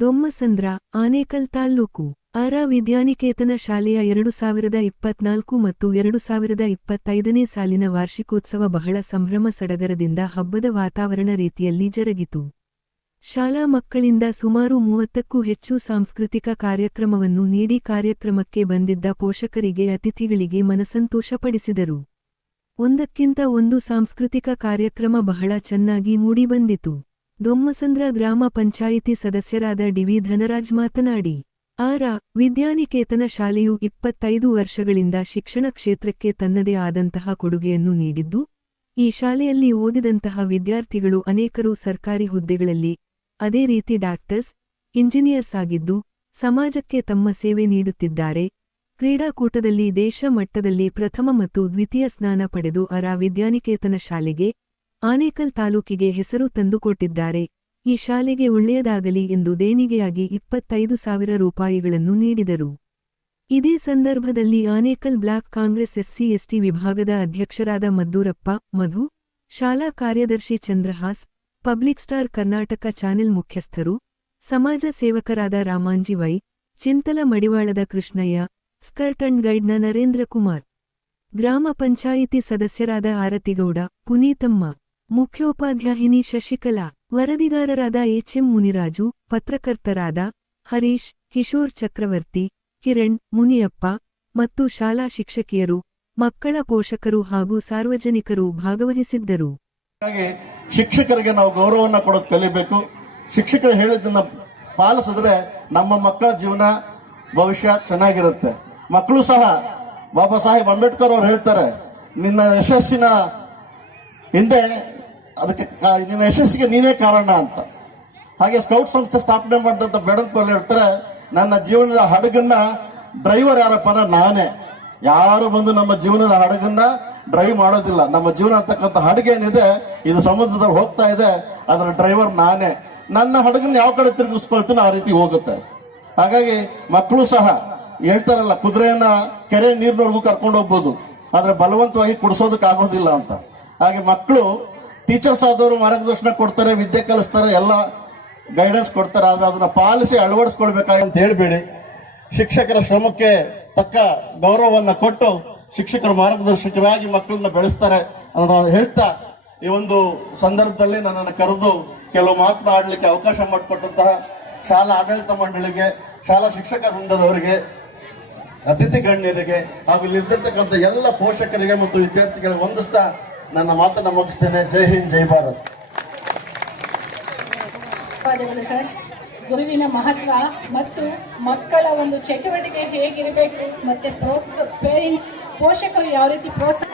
ದೊಮ್ಮಸಂದ್ರ, ಆನೇಕಲ್ ತಾಲ್ಲೂಕು. ಆರ ವಿದ್ಯಾನಿಕೇತನ ಶಾಲೆಯ 2024 ಮತ್ತು 2025ನೇ ಸಾಲಿನ ವಾರ್ಷಿಕೋತ್ಸವ ಬಹಳ ಸಂಭ್ರಮ ಸಡಗರದಿಂದ ಹಬ್ಬದ ವಾತಾವರಣ ರೀತಿಯಲ್ಲಿ ಜರುಗಿತು. ಶಾಲಾ ಮಕ್ಕಳಿಂದ ಸುಮಾರು 30ಕ್ಕೂ ಹೆಚ್ಚು ಸಾಂಸ್ಕೃತಿಕ ಕಾರ್ಯಕ್ರಮವನ್ನು ನೀಡಿ ಕಾರ್ಯಕ್ರಮಕ್ಕೆ ಬಂದಿದ್ದ ಪೋಷಕರಿಗೆ ಅತಿಥಿಗಳಿಗೆ ಮನಸಂತೋಷಪಡಿಸಿದರು. ಒಂದಕ್ಕಿಂತ ಒಂದು ಸಾಂಸ್ಕೃತಿಕ ಕಾರ್ಯಕ್ರಮ ಬಹಳ ಚೆನ್ನಾಗಿ ಮೂಡಿಬಂದಿತು. ದೊಮ್ಮಸಂದ್ರ ಗ್ರಾಮ ಪಂಚಾಯಿತಿ ಸದಸ್ಯರಾದ ಡಿ.ವಿ. ಧನರಾಜ್ ಮಾತನಾಡಿ, ಆರ ವಿದ್ಯಾನಿಕೇತನ ಶಾಲೆಯು 25 ವರ್ಷಗಳಿಂದ ಶಿಕ್ಷಣ ಕ್ಷೇತ್ರಕ್ಕೆ ತನ್ನದೇ ಆದಂತಹ ಕೊಡುಗೆಯನ್ನು ನೀಡಿದ್ದು, ಈ ಶಾಲೆಯಲ್ಲಿ ಓದಿದಂತಹ ವಿದ್ಯಾರ್ಥಿಗಳು ಅನೇಕರು ಸರ್ಕಾರಿ ಹುದ್ದೆಗಳಲ್ಲಿ, ಅದೇ ರೀತಿ ಡಾಕ್ಟರ್ಸ್, ಇಂಜಿನಿಯರ್ಸ್ ಆಗಿದ್ದು, ಸಮಾಜಕ್ಕೆ ತಮ್ಮ ಸೇವೆ ನೀಡುತ್ತಿದ್ದಾರೆ. ಕ್ರೀಡಾಕೂಟದಲ್ಲಿ ದೇಶ ಮಟ್ಟದಲ್ಲಿ ಪ್ರಥಮ ಮತ್ತು ದ್ವಿತೀಯ ಸ್ಥಾನ ಪಡೆದು ಆರ ವಿದ್ಯಾನಿಕೇತನ ಶಾಲೆಗೆ, ಆನೇಕಲ್ ತಾಲೂಕಿಗೆ ಹೆಸರು ತಂದುಕೊಟ್ಟಿದ್ದಾರೆ. ಈ ಶಾಲೆಗೆ ಒಳ್ಳೆಯದಾಗಲಿ ಎಂದು ದೇಣಿಗೆಯಾಗಿ 25,000 ರೂಪಾಯಿಗಳನ್ನು ನೀಡಿದರು. ಇದೇ ಸಂದರ್ಭದಲ್ಲಿ ಆನೇಕಲ್ ಬ್ಲಾಕ್ ಕಾಂಗ್ರೆಸ್ SC/ST ವಿಭಾಗದ ಅಧ್ಯಕ್ಷರಾದ ಮದ್ದೂರಪ್ಪ, ಮಧು, ಶಾಲಾ ಕಾರ್ಯದರ್ಶಿ Chandrahas, public star Karnataka channel ಮುಖ್ಯಸ್ಥರು, ಸಮಾಜ ಸೇವಕರಾದ ರಾಮಾಂಜಿ ವೈ, ಚಿಂತಲ ಮಡಿವಾಳದ ಕೃಷ್ಣಯ್ಯ, ಸ್ಕರ್ಟ್ ಅಂಡ್ ಗೈಡ್ನ ನರೇಂದ್ರ ಕುಮಾರ್, ಗ್ರಾಮ ಪಂಚಾಯಿತಿ ಸದಸ್ಯರಾದ ಆರತಿಗೌಡ, ಪುನೀತಮ್ಮ, ಮುಖ್ಯೋಪಾಧ್ಯಾಯಿನಿ ಶಶಿಕಲಾ, ವರದಿಗಾರರಾದ HM ಮುನಿರಾಜು, ಪತ್ರಕರ್ತರಾದ ಹರೀಶ್, ಕಿಶೋರ್ ಚಕ್ರವರ್ತಿ, ಕಿರಣ್, ಮುನಿಯಪ್ಪ ಮತ್ತು ಶಾಲಾ ಶಿಕ್ಷಕಿಯರು, ಮಕ್ಕಳ ಪೋಷಕರು ಹಾಗೂ ಸಾರ್ವಜನಿಕರು ಭಾಗವಹಿಸಿದ್ದರು. ಶಿಕ್ಷಕರಿಗೆ ನಾವು ಗೌರವವನ್ನು ಕೊಡೋದು ಕಲಿಬೇಕು. ಶಿಕ್ಷಕರು ಹೇಳಿದ್ದನ್ನ ಪಾಲಿಸಿದ್ರೆ ನಮ್ಮ ಮಕ್ಕಳ ಜೀವನ ಭವಿಷ್ಯ ಚೆನ್ನಾಗಿರುತ್ತೆ. ಮಕ್ಕಳು ಸಹ ಬಾಬಾ ಸಾಹೇಬ್ ಅಂಬೇಡ್ಕರ್ ಅವರು ಹೇಳ್ತಾರೆ, ನಿನ್ನ ಯಶಸ್ಸಿನ ಹಿಂದೆ ನಿನ್ನ ಯಶಸ್ಸಿಗೆ ನೀನೇ ಕಾರಣ ಅಂತ. ಹಾಗೆ ಸ್ಕೌಟ್ ಸಂಸ್ಥೆ ಸ್ಥಾಪನೆ ಮಾಡಿದಂಥ ಬೇಡನ್ಪಲ್ಲಿ ಹೇಳ್ತಾರೆ, ನನ್ನ ಜೀವನದ ಹಡಗನ್ನ ಡ್ರೈವರ್ ಯಾರಪ್ಪ ಅಂದ್ರೆ ನಾನೇ. ಯಾರು ಬಂದು ನಮ್ಮ ಜೀವನದ ಹಡಗನ್ನ ಡ್ರೈವ್ ಮಾಡೋದಿಲ್ಲ. ನಮ್ಮ ಜೀವನ ಅಂತಕ್ಕಂಥ ಹಡಗೇನಿದೆ, ಇದು ಸಮುದ್ರದಲ್ಲಿ ಹೋಗ್ತಾ ಇದೆ, ಅದರ ಡ್ರೈವರ್ ನಾನೇ. ನನ್ನ ಹಡಗನ್ನ ಯಾವ ಕಡೆ ತಿರುಗಿಸ್ಕೊಳ್ತೀನಿ ಆ ರೀತಿ ಹೋಗುತ್ತೆ. ಹಾಗಾಗಿ ಮಕ್ಕಳು ಸಹ ಹೇಳ್ತಾರಲ್ಲ, ಕುದುರೆಯನ್ನ ಕೆರೆ ನೀರಿನವರೆಗೂ ಕರ್ಕೊಂಡು ಹೋಗ್ಬೋದು, ಆದ್ರೆ ಬಲವಂತವಾಗಿ ಕುಡಿಸೋದಕ್ಕೆ ಆಗೋದಿಲ್ಲ ಅಂತ. ಹಾಗೆ ಮಕ್ಕಳು ಟೀಚರ್ಸ್ ಆದವರು ಮಾರ್ಗದರ್ಶನ ಕೊಡ್ತಾರೆ, ವಿದ್ಯೆ ಕಲಿಸ್ತಾರೆ, ಎಲ್ಲ ಗೈಡೆನ್ಸ್ ಕೊಡ್ತಾರೆ. ಆದ್ರೆ ಅದನ್ನ ಪಾಲಿಸಿ ಅಳವಡಿಸ್ಕೊಳ್ಬೇಕಾಗಂತ ಹೇಳ್ಬೇಡಿ. ಶಿಕ್ಷಕರ ಶ್ರಮಕ್ಕೆ ತಕ್ಕ ಗೌರವವನ್ನು ಕೊಟ್ಟು ಶಿಕ್ಷಕರ ಮಾರ್ಗದರ್ಶಕರಾಗಿ ಮಕ್ಕಳನ್ನ ಬೆಳೆಸ್ತಾರೆ ಅಂತ ಹೇಳ್ತಾ, ಈ ಒಂದು ಸಂದರ್ಭದಲ್ಲಿ ನನ್ನನ್ನು ಕರೆದು ಕೆಲವು ಮಾತನಾಡಲಿಕ್ಕೆ ಅವಕಾಶ ಮಾಡಿಕೊಟ್ಟಂತಹ ಶಾಲಾ ಆಡಳಿತ ಮಂಡಳಿಗೆ, ಶಾಲಾ ಶಿಕ್ಷಕ ವೃಂದದವರಿಗೆ, ಅತಿಥಿ ಗಣ್ಯರಿಗೆ ಹಾಗೂ ಇಲ್ಲಿರ್ತಕ್ಕಂಥ ಎಲ್ಲ ಪೋಷಕರಿಗೆ ಮತ್ತು ವಿದ್ಯಾರ್ಥಿಗಳಿಗೆ ವಂದಿಸ್ತಾ ನನ್ನ ಮಾತನ್ನು ಮುಗಿಸ್ತೇನೆ. ಜೈ ಹಿಂದ್, ಜೈ ಭಾರತ್. ಸರ್, ಗುರುವಿನ ಮಹತ್ವ ಮತ್ತು ಮಕ್ಕಳ ಒಂದು ಚಟುವಟಿಕೆ ಹೇಗಿರಬೇಕು ಮತ್ತೆ ಪೇರೆಂಟ್ಸ್, ಪೋಷಕರು ಯಾವ ರೀತಿ ಪ್ರೋತ್ಸಾಹ.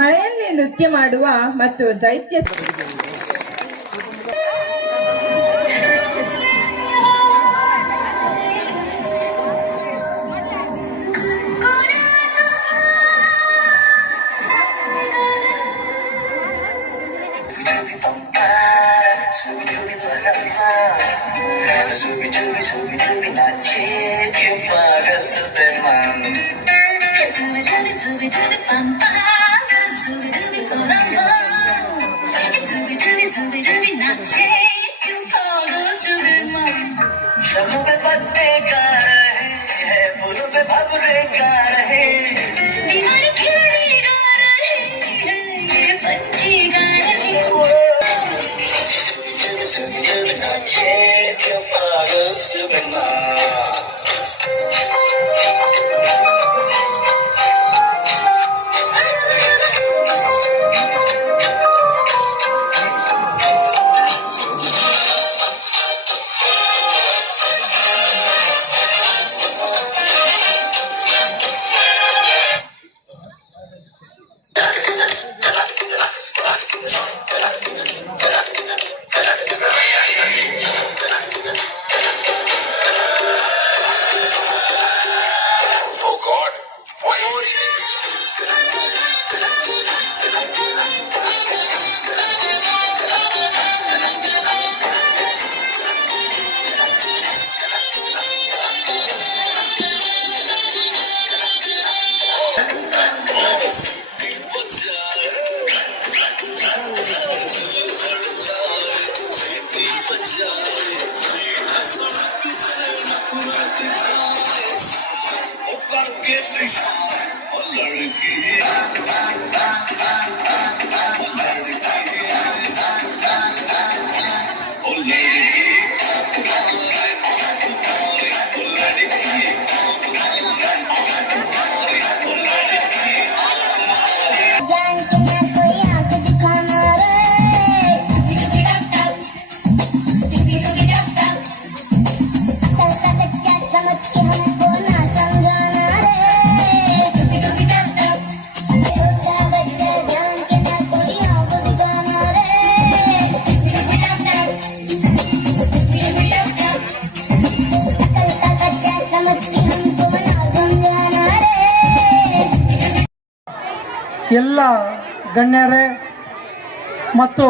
ಮಳೆಯಲ್ಲಿ ನೃತ್ಯ ಮಾಡುವ ಮತ್ತು ದೈತ್ಯ शलों पे पत्ते गा रहे हैं, फूलों पे भंवरे गा रहे, दीवार खिलने गा रहे हैं, ये पंछी गा रहे। सुन जब नाचे क्यों पागल सुबह जान के ना कोई आंख दिखाना रे टिकी टक टक टिकी टुकी टक टक अकल का कच्चा समझ के हमको ना समझाना रे टिकी टुकी टक टक छोटा बच्चा जान के ना कोई आंख दिखाना रे टिकी टुकी टक टक टिकी टुकी टक टक अकल का कच्चा समझ के हमको ना समझाना रे ಎಲ್ಲ ಗಣ್ಯರೇ ಮತ್ತು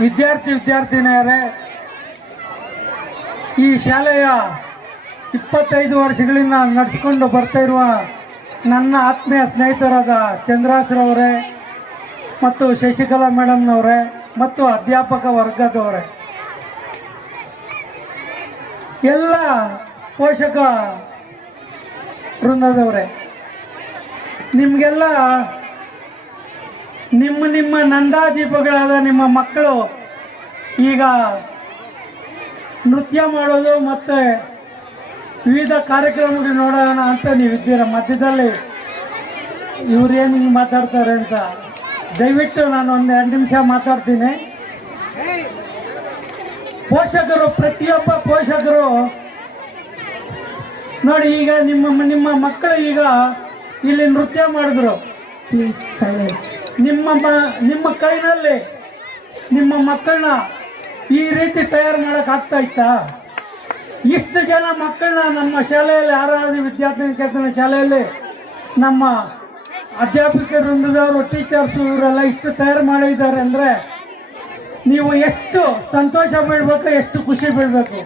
ವಿದ್ಯಾರ್ಥಿನಿಯರೇ, ಈ ಶಾಲೆಯ 25 ವರ್ಷಗಳಿಂದ ನಡೆಸಿಕೊಂಡು ಬರ್ತಾ ಇರುವ ನನ್ನ ಆತ್ಮೀಯ ಸ್ನೇಹಿತರಾದ ಚಂದ್ರಾಸ್ರವರೇ ಮತ್ತು ಶಶಿಕಲಾ ಮೇಡಮ್ನವರೇ ಮತ್ತು ಅಧ್ಯಾಪಕ ವರ್ಗದವರೇ, ಎಲ್ಲ ಪೋಷಕ ವೃಂದದವರೇ, ನಿಮಗೆಲ್ಲ ನಿಮ್ಮ ನಂದಾದೀಪಗಳಾದ ನಿಮ್ಮ ಮಕ್ಕಳು ಈಗ ನೃತ್ಯ ಮಾಡೋದು ಮತ್ತು ವಿವಿಧ ಕಾರ್ಯಕ್ರಮಗಳು ನೋಡೋಣ ಅಂತ ನೀವಿದ್ದೀರ. ಮಧ್ಯದಲ್ಲಿ ಇವ್ರೇನು ಹಿಂಗೆ ಮಾತಾಡ್ತಾರೆ ಅಂತ ದಯವಿಟ್ಟು ನಾನು ಒಂದು 2 ನಿಮಿಷ ಮಾತಾಡ್ತೀನಿ. ಪೋಷಕರು, ಪ್ರತಿಯೊಬ್ಬ ಪೋಷಕರು ನೋಡಿ, ಈಗ ನಿಮ್ಮ ಮಕ್ಕಳು ಈಗ ಇಲ್ಲಿ ನೃತ್ಯ ಮಾಡಿದ್ರು. ನಿಮ್ಮ ಕೈನಲ್ಲಿ ನಿಮ್ಮ ಮಕ್ಕಳನ್ನ ಈ ರೀತಿ ತಯಾರು ಮಾಡಕ್ ಆಗ್ತಾ ಇತ್ತಾ? ಇಷ್ಟು ಜನ ಮಕ್ಕಳನ್ನ ನಮ್ಮ ಶಾಲೆಯಲ್ಲಿ, ಆರಾಧನೆ ವಿದ್ಯಾರ್ಥಿನಿಕೇತನ ಶಾಲೆಯಲ್ಲಿ ನಮ್ಮ ಅಧ್ಯಾಪಕ ವೃಂದದವರು, ಟೀಚರ್ಸು ಇವರೆಲ್ಲ ಇಷ್ಟು ತಯಾರು ಮಾಡಿದ್ದಾರೆ ಅಂದರೆ ನೀವು ಎಷ್ಟು ಸಂತೋಷ ಬೀಳ್ಬೇಕು, ಎಷ್ಟು ಖುಷಿ ಬೀಳ್ಬೇಕು.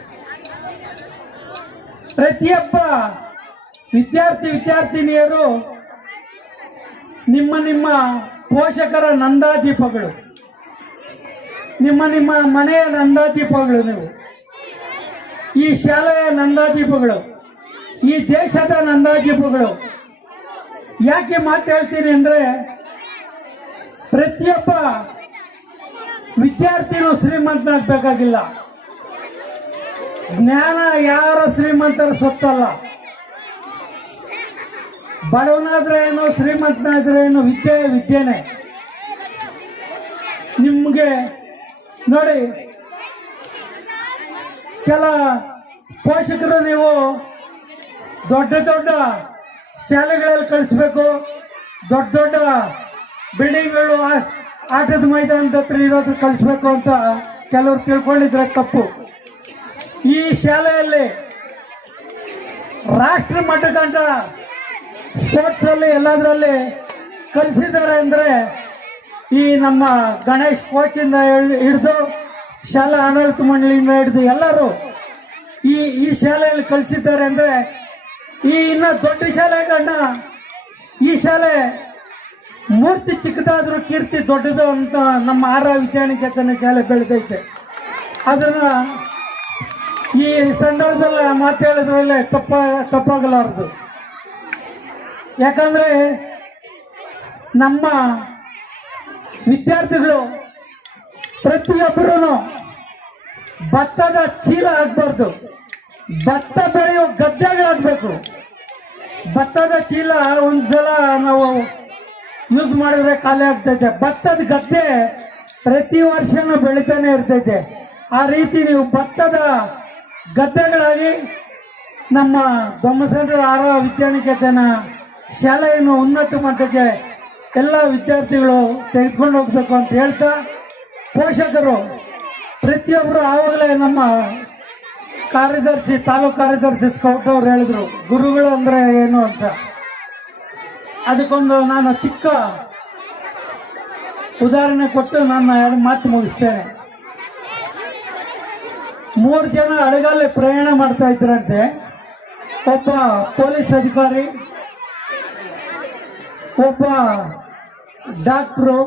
ಪ್ರತಿಯೊಬ್ಬ ವಿದ್ಯಾರ್ಥಿನಿಯರು ನಿಮ್ಮ ಪೋಷಕರ ನಂದಾದೀಪಗಳು, ನಿಮ್ಮ ಮನೆಯ ನಂದಾದೀಪಗಳು. ನೀವು ಈ ಶಾಲೆಯ ನಂದಾದೀಪಗಳು, ಈ ದೇಶದ ನಂದಾದೀಪಗಳು. ಯಾಕೆ ಮಾತಾಡ್ತೀನಿ ಅಂದರೆ, ಪ್ರತಿಯೊಬ್ಬ ವಿದ್ಯಾರ್ಥಿನೂ ಶ್ರೀಮಂತನಾಗಬೇಕಾಗಿಲ್ಲ. ಜ್ಞಾನ ಯಾರ ಶ್ರೀಮಂತರ ಸೊತ್ತಲ್ಲ. ಬಡವನಾದ್ರೆ ಏನು, ಶ್ರೀಮಂತನಾದ್ರೆ ಏನು, ವಿದ್ಯೆನೇ. ನಿಮಗೆ ನೋಡಿ, ಕೆಲ ಪೋಷಕರು ನೀವು ದೊಡ್ಡ ಶಾಲೆಗಳಲ್ಲಿ ಕಳಿಸ್ಬೇಕು, ದೊಡ್ಡ ಬಿಲ್ಡಿಂಗ್ಗಳು, ಆಟದ ಮೈದಾನದ ಹತ್ರ ಇರೋದು ಕಳಿಸ್ಬೇಕು ಅಂತ ಕೆಲವರು ತಿಳ್ಕೊಂಡಿದ್ರೆ ತಪ್ಪು. ಈ ಶಾಲೆಯಲ್ಲಿ ರಾಷ್ಟ್ರ ಮಟ್ಟಗಂಟ ಸ್ಪೋರ್ಟ್ಸ್ ಅಲ್ಲಿ ಎಲ್ಲದರಲ್ಲಿ ಕಲಿಸಿದ್ದಾರೆ ಅಂದರೆ ಈ ನಮ್ಮ ಗಣೇಶ್ ಕೋಚಿಂದ ಹಿಡಿದು ಶಾಲಾ ಆಡಳಿತ ಮಂಡಳಿಯಿಂದ ಹಿಡಿದು ಎಲ್ಲರೂ ಈ ಶಾಲೆಯಲ್ಲಿ ಕಲಿಸಿದ್ದಾರೆ ಅಂದರೆ, ಈ ಇನ್ನು ದೊಡ್ಡ ಶಾಲೆಗಣ್ಣ ಈ ಶಾಲೆ ಮೂರ್ತಿ ಚಿಕ್ಕದಾದ್ರೂ ಕೀರ್ತಿ ದೊಡ್ಡದು ಅಂತ ನಮ್ಮ ಆರ ವಿದ್ಯಾನಿಕೇತನ ಶಾಲೆ ಬೆಳೆದೈತೆ. ಅದನ್ನ ಈ ಸಂದರ್ಭದಲ್ಲಿ ಮಾತು ಹೇಳಿದ್ರಲ್ಲೇ ತಪ್ಪಾಗಲಾರದು. ಯಾಕಂದ್ರೆ ನಮ್ಮ ವಿದ್ಯಾರ್ಥಿಗಳು ಪ್ರತಿಯೊಬ್ಬರೂ ಭತ್ತದ ಚೀಲ ಆಗಬಾರ್ದು, ಭತ್ತ ಬೆಳೆಯೋ ಗದ್ದೆಗಳಾಗಬೇಕು. ಭತ್ತದ ಚೀಲ ಒಂದ್ಸಲ ನಾವು ಯೂಸ್ ಮಾಡಿದ್ರೆ ಖಾಲಿ ಆಗ್ತೈತೆ. ಭತ್ತದ ಗದ್ದೆ ಪ್ರತಿ ವರ್ಷನೂ ಬೆಳಿತಾನೆ ಇರ್ತೈತೆ. ಆ ರೀತಿ ನೀವು ಭತ್ತದ ಗದ್ದೆಗಳಾಗಿ ನಮ್ಮ ಬೊಮ್ಮಸಂದ್ರ ಆರ ವಿದ್ಯಾನಿಕೇತನ ಶಾಲೆಯನ್ನು ಉನ್ನತ ಮಟ್ಟಕ್ಕೆ ಎಲ್ಲ ವಿದ್ಯಾರ್ಥಿಗಳು ತೆಗೆದುಕೊಂಡು ಹೋಗ್ಬೇಕು ಅಂತ ಹೇಳ್ತಾ, ಪೋಷಕರು ಪ್ರತಿಯೊಬ್ಬರು, ಆವಾಗಲೇ ನಮ್ಮ ಕಾರ್ಯದರ್ಶಿ, ತಾಲೂಕು ಕಾರ್ಯದರ್ಶಿ ಸ್ಕೌಟ್ ಅವ್ರು ಹೇಳಿದ್ರು ಗುರುಗಳು ಅಂದ್ರೆ ಏನು ಅಂತ. ಅದಕ್ಕೊಂದು ನಾನು ಚಿಕ್ಕ ಉದಾಹರಣೆ ಕೊಟ್ಟು ನನ್ನ 2 ಮಾತು ಮುಗಿಸ್ತೇನೆ. 3 ಜನ ಹಡಗಲ್ಲಿ ಪ್ರಯಾಣ ಮಾಡ್ತಾ ಇದ್ರಂತೆ. ಒಬ್ಬ ಪೊಲೀಸ್ ಅಧಿಕಾರಿ, ಒಬ್ಬ ಡಾಕ್ಟ್ರು,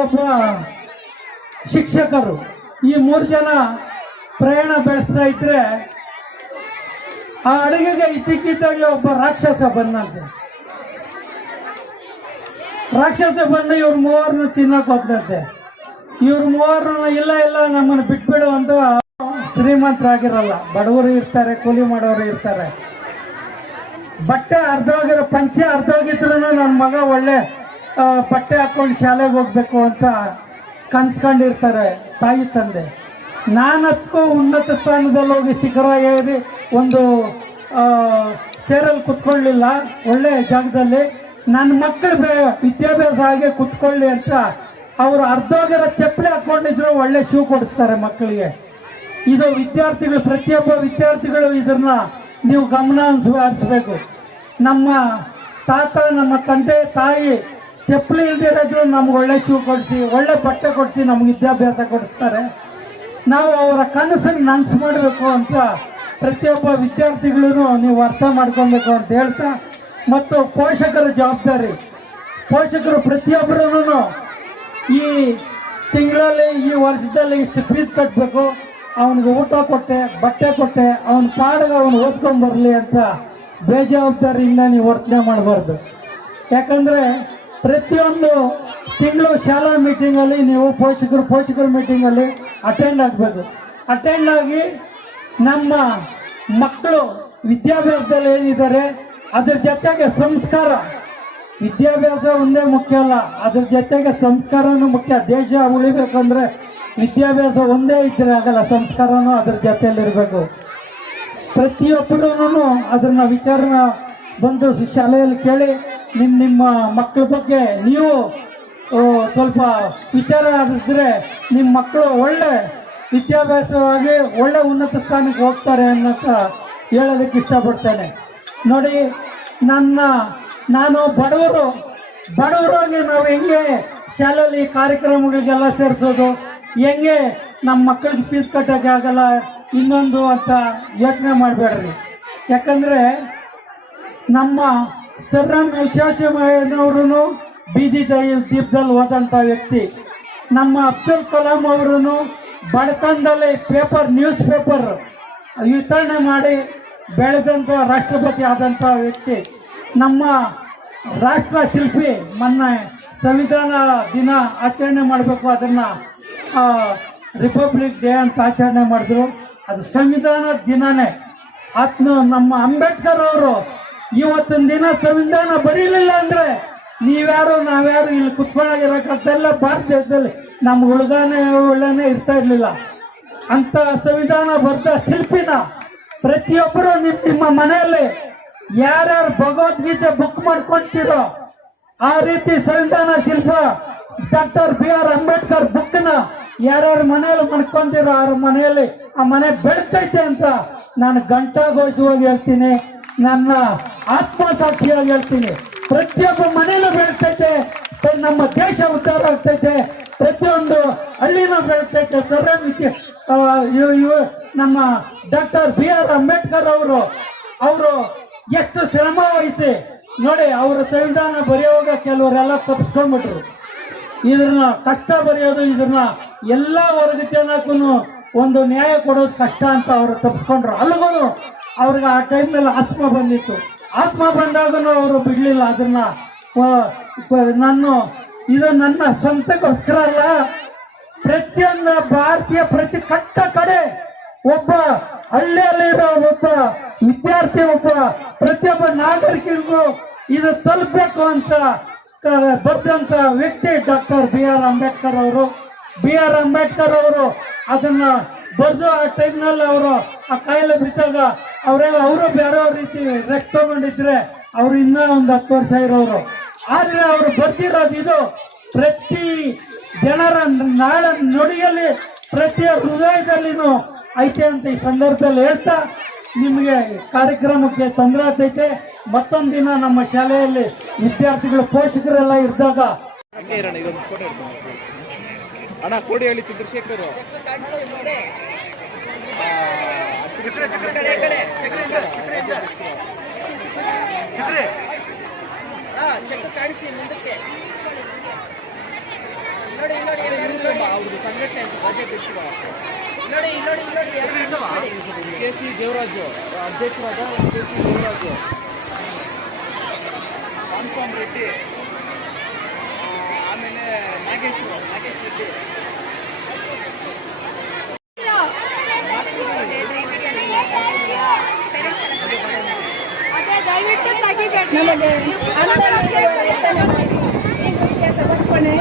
ಒಬ್ಬ ಶಿಕ್ಷಕರು. ಈ 3 ಜನ ಪ್ರಯಾಣ ಬೆಳೆಸ್ತಾ ಇದ್ರೆ ಆ ಅಡುಗೆಗೆ ಇದ್ದಕ್ಕಿದ್ದಾಗೆ ಒಬ್ಬ ರಾಕ್ಷಸ ಬಂದಂತೆ. ರಾಕ್ಷಸ ಬಂದು ಇವ್ರ ಮೂವರನ್ನು ತಿನ್ನಕ್ ಹೋಗ್ತಂತೆ. ಇವ್ರ ಮೂವರನ್ನು ಇಲ್ಲ ನಮ್ಮನ್ನು ಬಿಟ್ಬಿಡು ಅಂತ. ಶ್ರೀಮಂತರಾಗಿರಲ್ಲ, ಬಡವರು ಇರ್ತಾರೆ, ಕೂಲಿ ಮಾಡೋರು ಇರ್ತಾರೆ. ಬಟ್ಟೆ ಅರ್ಧೋಗಿರೋ ಪಂಚೆ ಅರ್ಧೋಗಿದ್ರು ನನ್ನ ಮಗ ಒಳ್ಳೆ ಬಟ್ಟೆ ಹಾಕೊಂಡು ಶಾಲೆಗೆ ಹೋಗ್ಬೇಕು ಅಂತ ಕನ್ಸ್ಕೊಂಡಿರ್ತಾರೆ ತಾಯಿ ತಂದೆ. ನಾನತ್ಕೋ ಉನ್ನತ ಸ್ಥಾನದಲ್ಲಿ ಹೋಗಿ ಶಿಖರ ಏರಿ ಒಂದು ಚೇರಲ್ಲಿ ಕುತ್ಕೊಳ್ಳಿಲ್ಲ, ಒಳ್ಳೆ ಜಾಗದಲ್ಲಿ. ನನ್ನ ಮಕ್ಕಳು ವಿದ್ಯಾಭ್ಯಾಸ ಹಾಗೆ ಕುತ್ಕೊಳ್ಳಿ ಅಂತ ಅವರು ಅರ್ಧೋಗಿರೋ ಚಪ್ಪಲಿ ಹಾಕೊಂಡಿದ್ರು ಒಳ್ಳೆ ಶೂ ಕೊಡಿಸ್ತಾರೆ ಮಕ್ಕಳಿಗೆ. ಇದು ವಿದ್ಯಾರ್ಥಿಗಳು, ಪ್ರತಿಯೊಬ್ಬ ವಿದ್ಯಾರ್ಥಿಗಳು ಇದನ್ನ ನೀವು ಗಮನ ಹರಿಸ್ಬೇಕು. ನಮ್ಮ ತಾತ, ನಮ್ಮ ತಂದೆ ತಾಯಿ ಚಪ್ಪಲಿ ಇಲ್ದಿರೋದ್ರು ನಮ್ಗೆ ಒಳ್ಳೆ ಶೂ ಕೊಡಿಸಿ, ಒಳ್ಳೆ ಬಟ್ಟೆ ಕೊಡಿಸಿ ನಮ್ಗೆ ವಿದ್ಯಾಭ್ಯಾಸ ಕೊಡಿಸ್ತಾರೆ. ನಾವು ಅವರ ಕನಸನ್ನು ನನಸು ಮಾಡಬೇಕು ಅಂತ ಪ್ರತಿಯೊಬ್ಬ ವಿದ್ಯಾರ್ಥಿಗಳು ನೀವು ಅರ್ಥ ಮಾಡ್ಕೊಬೇಕು ಅಂತ ಹೇಳ್ತಾ, ಮತ್ತು ಪೋಷಕರ ಜವಾಬ್ದಾರಿ. ಪೋಷಕರು ಪ್ರತಿಯೊಬ್ಬರೂ ಈ ತಿಂಗಳಲ್ಲಿ, ಈ ವರ್ಷದಲ್ಲಿ ಇಷ್ಟು ಫೀಸ್ ಕಟ್ಟಬೇಕು, ಅವನಿಗೆ ಊಟ ಕೊಟ್ಟೆ, ಬಟ್ಟೆ ಕೊಟ್ಟೆ, ಅವನ ಪಾಡಿಗೆ ಅವನು ಓದ್ಕೊಂಡು ಬರಲಿ ಅಂತ ಬೇಜವಾಬ್ದಾರಿಯಿಂದ ನೀವು ವರ್ತನೆ ಮಾಡಬಾರ್ದು. ಯಾಕಂದರೆ ಪ್ರತಿಯೊಂದು ತಿಂಗಳು ಶಾಲಾ ಮೀಟಿಂಗಲ್ಲಿ ನೀವು ಪೋಷಕರ ಮೀಟಿಂಗಲ್ಲಿ ಅಟೆಂಡ್ ಆಗಬೇಕು. ಅಟೆಂಡ್ ಆಗಿ ನಮ್ಮ ಮಕ್ಕಳು ವಿದ್ಯಾಭ್ಯಾಸದಲ್ಲಿ ಏನಿದ್ದಾರೆ ಅದ್ರ ಜೊತೆಗೆ ಸಂಸ್ಕಾರ, ವಿದ್ಯಾಭ್ಯಾಸ ಒಂದೇ ಮುಖ್ಯ ಅಲ್ಲ, ಅದ್ರ ಜೊತೆಗೆ ಸಂಸ್ಕಾರನೂ ಮುಖ್ಯ. ದೇಶ ಉಳಿಬೇಕಂದ್ರೆ ವಿದ್ಯಾಭ್ಯಾಸ ಒಂದೇ ಇದ್ರೆ ಆಗಲ್ಲ, ಸಂಸ್ಕಾರನೂ ಅದ್ರ ಜೊತೆಯಲ್ಲಿರಬೇಕು. ಪ್ರತಿಯೊಬ್ಬರೂ ಅದನ್ನ ವಿಚಾರನ ಬಂದು ಶಾಲೆಯಲ್ಲಿ ಕೇಳಿ ನಿಮ್ಮ ಮಕ್ಕಳ ಬಗ್ಗೆ ನೀವು ಸ್ವಲ್ಪ ವಿಚಾರ ಹರಿಸಿದ್ರೆ ನಿಮ್ಮ ಮಕ್ಕಳು ಒಳ್ಳೆ ವಿದ್ಯಾಭ್ಯಾಸವಾಗಿ ಒಳ್ಳೆ ಉನ್ನತ ಸ್ಥಾನಕ್ಕೆ ಹೋಗ್ತಾರೆ ಅನ್ನೋಂತ ಹೇಳೋದಕ್ಕೆ ಇಷ್ಟಪಡ್ತೇನೆ. ನೋಡಿ, ನಾನು ಬಡವರಾಗಿ ನಾವು ಹೆಂಗೆ ಶಾಲೆಯಲ್ಲಿ ಕಾರ್ಯಕ್ರಮಗಳಿಗೆಲ್ಲ ಸೇರಿಸೋದು, ಹೆಂಗೆ ನಮ್ಮ ಮಕ್ಕಳಿಗೆ ಫೀಸ್ ಕಟ್ಟೋಕ್ಕೆ ಆಗಲ್ಲ ಇನ್ನೊಂದು ಅಂತ ಯೋಚನೆ ಮಾಡಬೇಡ್ರಿ. ಯಾಕಂದರೆ ನಮ್ಮ ಸರ್ ಎಂ ವಿಶ್ವೇಶ್ವರಯ್ಯನವರು ಬೀದಿ ದೀಪದಲ್ಲಿ ಹೋದಂಥ ವ್ಯಕ್ತಿ. ನಮ್ಮ ಅಬ್ದುಲ್ ಕಲಾಂ ಅವರು ಬಡತನದಲ್ಲಿ ನ್ಯೂಸ್ ಪೇಪರ್ ವಿತರಣೆ ಮಾಡಿ ಬೆಳೆದಂಥ ರಾಷ್ಟ್ರಪತಿ ಆದಂಥ ವ್ಯಕ್ತಿ. ನಮ್ಮ ರಾಷ್ಟ್ರ ಶಿಲ್ಪಿ ಮೊನ್ನೆ ಸಂವಿಧಾನ ದಿನ ಆಚರಣೆ ಮಾಡಬೇಕು, ಅದನ್ನು ರಿಪಬ್ಲಿಕ್ ಡೇ ಅಂತ ಆಚರಣೆ ಮಾಡಿದ್ರು. ಅದು ಸಂವಿಧಾನ ದಿನನೇ. ನಮ್ಮ ಅಂಬೇಡ್ಕರ್ ಅವರು ಇವತ್ತಿನ ದಿನ ಸಂವಿಧಾನ ಬರೀಲಿಲ್ಲ ಅಂದರೆ ನೀವ್ಯಾರು ನಾವ್ಯಾರು ಇಲ್ಲಿ ಕುತ್ಕೊಳ್ಳೋಗಿರೋಕ್ಕೆಲ್ಲ ಭಾರತ ದೇಶದಲ್ಲಿ ನಮ್ಮ ಒಳ್ಳೆನೇ ಇರ್ತಾ ಇರಲಿಲ್ಲ. ಅಂತ ಸಂವಿಧಾನ ಬರೆದ ಶಿಲ್ಪಿನ ಪ್ರತಿಯೊಬ್ಬರು ನಿಮ್ಮ ಮನೆಯಲ್ಲಿ ಯಾರ್ಯಾರು ಭಗವದ್ಗೀತೆ ಬುಕ್ ಮಾಡ್ಕೊಳ್ತೀರೋ ಆ ರೀತಿ ಸಂವಿಧಾನ ಶಿಲ್ಪ ಡಾಕ್ಟರ್ BR ಅಂಬೇಡ್ಕರ್ ಬುಕ್ನ ಯಾರ್ಯಾರು ಮನೆಯಲ್ಲಿ ಮಾಡ್ಕೊಂತೀರೋ ಅವ್ರ ಮನೆಯಲ್ಲಿ ಆ ಮನೆ ಬೆಳತೈತೆ ಅಂತ ನಾನು ಘಂಟಾಘೋಷವಾಗಿ ಹೇಳ್ತೀನಿ, ನನ್ನ ಆತ್ಮಸಾಕ್ಷಿಯಾಗಿ ಹೇಳ್ತೀನಿ. ಪ್ರತಿಯೊಬ್ಬ ಮನೆಯಲ್ಲೂ ಬೆಳತೈತೆ, ನಮ್ಮ ದೇಶ ಉದ್ಧಾರ ಆಗ್ತೈತೆ, ಪ್ರತಿಯೊಂದು ಹಳ್ಳಿನೂ ಬೆಳತೈತೆ. ನಮ್ಮ ಡಾಕ್ಟರ್ BR ಅಂಬೇಡ್ಕರ್ ಅವರು ಎಷ್ಟು ಶ್ರಮ ವಹಿಸಿ ನೋಡಿ, ಅವರ ಸಂವಿಧಾನ ಬರೆಯುವಾಗ ಕೆಲವರೆಲ್ಲ ತಪ್ಪಿಸ್ಕೊಂಡ್ಬಿಟ್ರು. ಇದನ್ನ ಕಷ್ಟ ಬರೆಯೋದು, ಇದನ್ನ ಎಲ್ಲ ವರ್ಗ ಜನಕ್ಕೂ ಒಂದು ನ್ಯಾಯ ಕೊಡೋದು ಕಷ್ಟ ಅಂತ ಅವರು ತಪ್ಪಿಸ್ಕೊಂಡ್ರು. ಅಲ್ಲಿಗೂ ಅವ್ರಿಗೆ ಆ ಟೈಮ್ನಲ್ಲಿ ಆತ್ಮ ಬಂದಿತ್ತು. ಆತ್ಮ ಬಂದಾಗೂ ಅವರು ಬಿಡಲಿಲ್ಲ ಅದನ್ನ. ಇದು ನನ್ನ ಸ್ವಂತಕ್ಕೋಸ್ಕರ ಅಲ್ಲ, ಪ್ರತಿಯೊಂದು ಭಾರತೀಯ ಪ್ರತಿ ಕಟ್ಟ ಕಡೆ ಒಬ್ಬ ಹಳ್ಳಿಯಲ್ಲಿರೋ ಒಬ್ಬ ವಿದ್ಯಾರ್ಥಿ, ಒಬ್ಬ ಪ್ರತಿಯೊಬ್ಬ ನಾಗರಿಕರಿಗೂ ಇದು ತಲುಪಬೇಕು ಅಂತ ಬರೆದಂತ ವ್ಯಕ್ತಿ ಡಾಕ್ಟರ್ BR ಅಂಬೇಡ್ಕರ್ ಅವರು. BR ಅಂಬೇಡ್ಕರ್ ಅವರು ಅದನ್ನ ಬರೆದು ಆ ಟೈಮ್ನಲ್ಲಿ ಅವರು ಆ ಕಾಯಿಲೆ ಬಿಟ್ಟಾಗ ಅವರು ಬೇರೆ ರೀತಿ ರೆಸ್ಟ್ ತಗೊಂಡಿದ್ರೆ ಅವರು ಇನ್ನೂ ಒಂದು 10 ವರ್ಷ ಇರೋರು. ಆದ್ರೆ ಅವರು ಬರ್ತಿರೋದು ಇದು ಪ್ರತಿ ಜನರ ನುಡಿಯಲ್ಲಿ, ಪ್ರತಿ ಹೃದಯದಲ್ಲಿನೂ ಐತೆ ಅಂತ ಈ ಸಂದರ್ಭದಲ್ಲಿ ಹೇಳ್ತಾ, ನಿಮಗೆ ಕಾರ್ಯಕ್ರಮಕ್ಕೆ ತೊಂದರೆ ಆಗ್ತೈತೆ. ಮತ್ತೊಂದು ದಿನ ನಮ್ಮ ಶಾಲೆಯಲ್ಲಿ ವಿದ್ಯಾರ್ಥಿಗಳು ಪೋಷಕರೆಲ್ಲ ಇದ್ದಾಗ ಅಣ್ಣ ಕೋಡಿಹಳ್ಳಿ ಚಂದ್ರಶೇಖರ್ ಚೆಕ್ ಕಾಣಿಸಿ ಮುಂದಕ್ಕೆ ನೋಡಿ ಅವ್ರದ್ದು ಸಂಘಟನೆ KC ದೇವರಾಜು ಅಧ್ಯಕ್ಷರಾದ KC ದೇವರಾಜು, ಕಾನ್ಸ್ವಾಮಿ ರೆಡ್ಡಿ, ಆಮೇಲೆ ನಾಗೇಶ್ ರೆಡ್ಡಿ. ನಮಗೆ ಅನುದಾನ ನೀಡುವ ವೇತನವಾಗಿ ಈ ಗುರಿಗೆ ಸಮರ್ಪಣೆ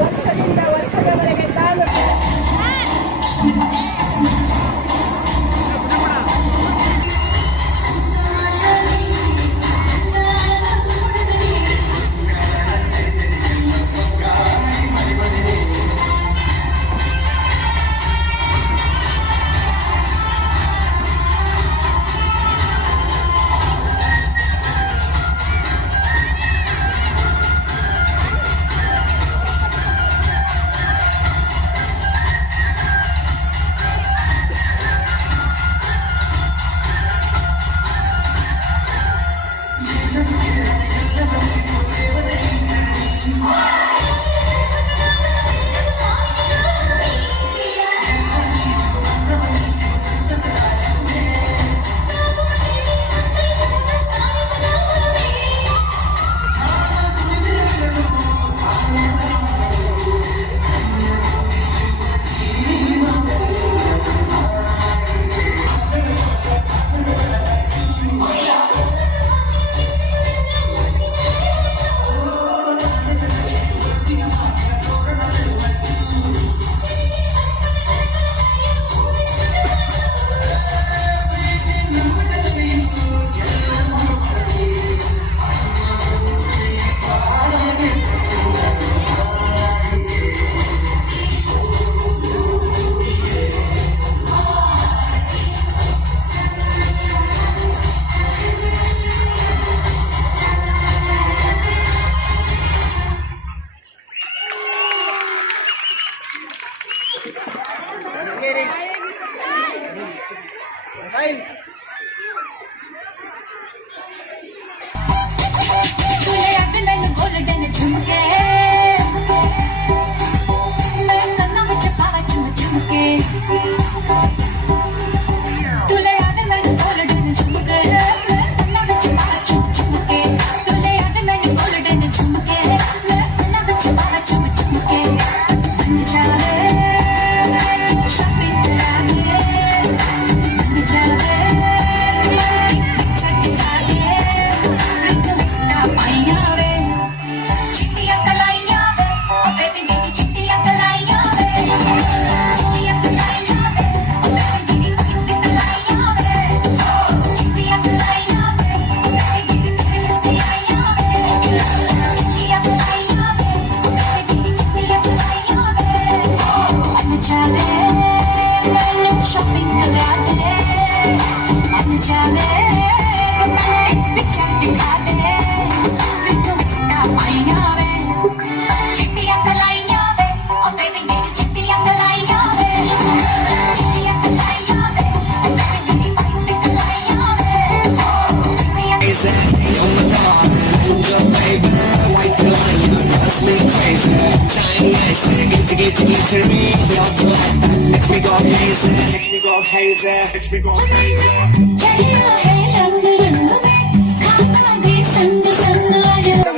ವರ್ಷದಿಂದ ವರ್ಷದವರೆಗೆ ತಾನು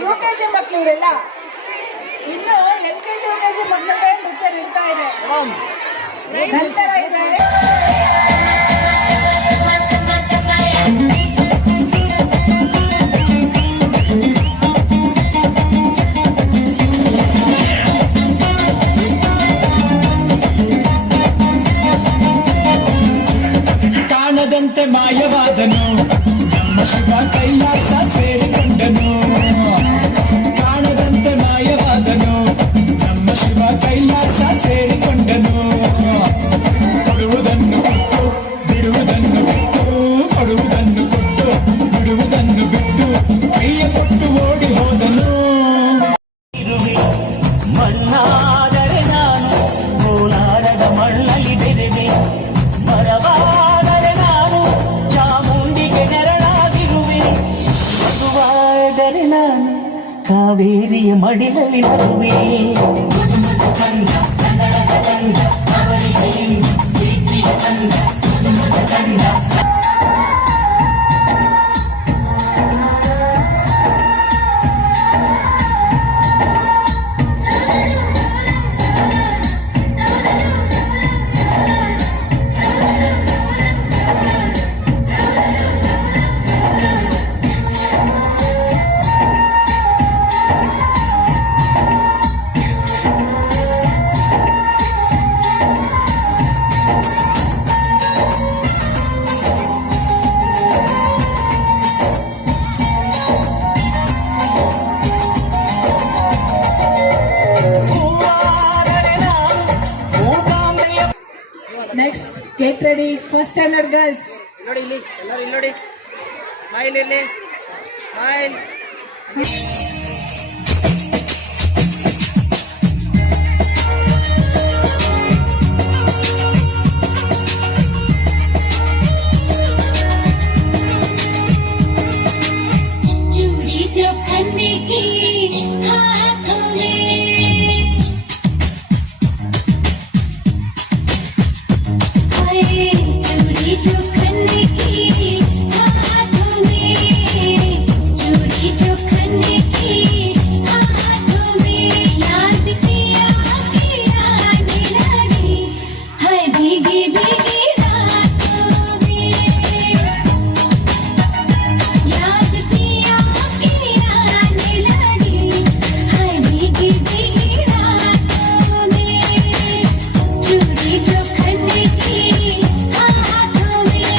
ಯುಕೆಜಿ ಮಕ್ಕಳು ಇವರೆಲ್ಲ ಇನ್ನು LKG UKG ಮಕ್ಕಳೇ ನೃತ್ಯ ಇರ್ತಾ ಇದೆ. ನಂತರ ಇದ್ದಾರೆ ಕಾಣದಂತೆ ಮಾಯವಾದನು ನಮ್ಮ ಶಿವ ಕೈಲಾಸ ಸೇರಿಕೊಂಡನು. ಕಾಣದಂತೆ ಮಾಯವಾದನು ನಮ್ಮ ಶಿವ ಕೈಲಾಸ ಸೇರಿಕೊಂಡನು. ಕೊಡುವುದನ್ನು ಕೊಟ್ಟು ಬಿಡುವುದನ್ನು ಬಿಟ್ಟು, ಕೊಡುವುದನ್ನು ಕೊಟ್ಟು ಬಿಡುವುದನ್ನು ಬಿಟ್ಟು, ಕೈಯ ಕೊಟ್ಟು ಓಡಿ ಹೋದನು. ಮಣ್ಣಾದರೆ ನಾನು ಕೋಲಾರದ ಮಣ್ಣಲ್ಲಿ ಬೆರೆವೆ, ಮರವಾದರೆ ನಾನು ಚಾಮುಂಡಿಗೆ ನೆರಳಾಗಿರುವೆ, ಮಗುವಾದರೆ ನಾನು ಕಾವೇರಿಯ ಮಡಿಲಲ್ಲಿ ನಗುವೆ. Next get ready first standard girls. ನೋಡಿ ಇಲ್ಲಿ ಎಲ್ಲರೂ ಇಲ್ಲಿ ನೋಡಿ, ಸ್ಮೈಲ್ ಇಲ್ಲಿ, ಸ್ಮೈಲ್. चूड़ी जो खन्ने की हाथों में, हाय चूड़ी जो खन्ने की हाथों में, चूड़ी जो खन्ने की हाथों में, याद किया किया दिलानी, हाय भीगी भीगी रातों में, याद पिया किया दिलानी, हाय भीगी भीगी रातों में, चूड़ी जो खन्ने की हाथों में.